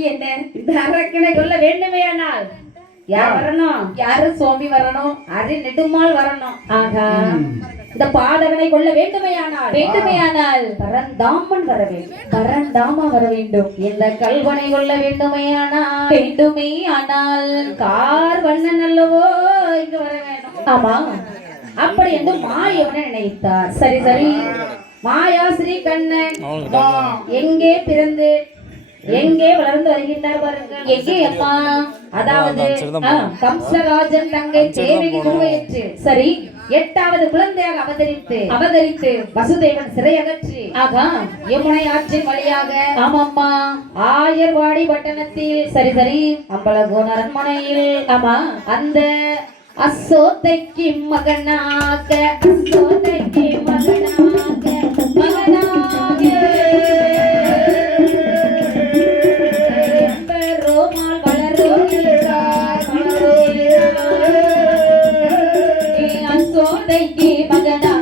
சிவபெருமான் என்ன? இந்த அரக்கனை கொல்ல வேண்டுமேயானால் யார் வரணும்? யாரு? சுவாமி வரணும். அது நெடுமால் வரணும். ஆகா. இந்த பாதகனை கொல்ல வேண்டுமேயானால் வேண்டுமையானால் பரந்தாமன் வர வேண்டும். பரந்தாமா வர வேண்டும். இந்த கல்வனை கொல்ல வேண்டுமேயானால் வேண்டுமே ஆனால். கார் வண்ணன் அல்லவோ இங்கு வர வேண்டும். ஆமா. அப்படி என்று மாயவனை நினைத்தார். சரி சரி. மாயா ஸ்ரீ கண்ணன் எங்கே பிறந்து? எங்கே வளர்ந்து வருகின்றார் பாருங்கள் எங்கே அப்பா? அதாவது கம்சராஜன் தங்கை தேவிக்கு குருவையிற்று சரி எட்டாவது குழந்தையாக அவதரித்து அவதரித்து வசுதேவன் சிறை அகற்றி. ஆகா யமுனை ஆற்றின் வழியாக. ஆமாம்மா. ஆயர்வாடி பட்டணத்தில். சரி சரி. அம்பலகோன் அரண்மனையில். ஆமா. அந்த அசோதைக்கு மகனாக. அசோதைக்கு மகனாக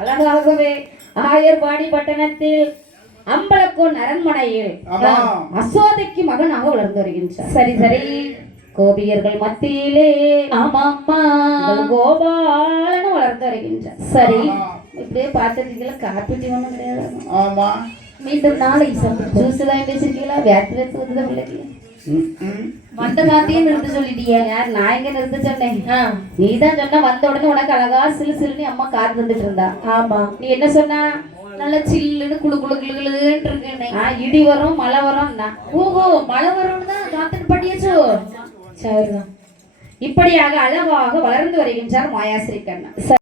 அழகாகவே ஆயர்பாடி பட்டணத்தில் அம்பலக்கோன் அரண்மனையில். அசோதைக்கு மகனாக வளர்ந்து வருகின்றார். சரி சரி. கோபியர்கள் மத்தியிலே ஆமாம்மா. இந்த கோபாலனும் வளர்ந்து வருகின்றார். சரி. இப்படியே பார்த்துருக்கீங்களா? காப்பி டீ ஒன்றும் கிடையாது. ஆமா. மீண்டும் நாளை சமைச்சு ஜூஸ் தான் வச்சிருக்கீங்களா? வேத்து வேத்து வந்து பிள்ளைக்கு. வந்த காத்தையும் நிறுத்த சொல்லிட்டியே யார் நான் எங்க நிறுத்த சொன்னேன்? நீ தான் சொன்ன வந்த உடனே உனக்கு அழகா சிலு சிலுன்னு அம்மா கார் தந்துட்டு இருந்தா. ஆமா. நீ என்ன சொன்னா? நல்ல சில்லுன்னு குளு குளு குளு குளுன்னு இருக்கேனே ஆ, இடி வரும் மழை வரும் ஓஹோ மழை வரும்னு தான் காத்துட்டு படியாச்சோ சரிதான். இப்படியாக அழகாக வளர்ந்து வருகின்றார் மாயாஸ்ரீ கண்ணன்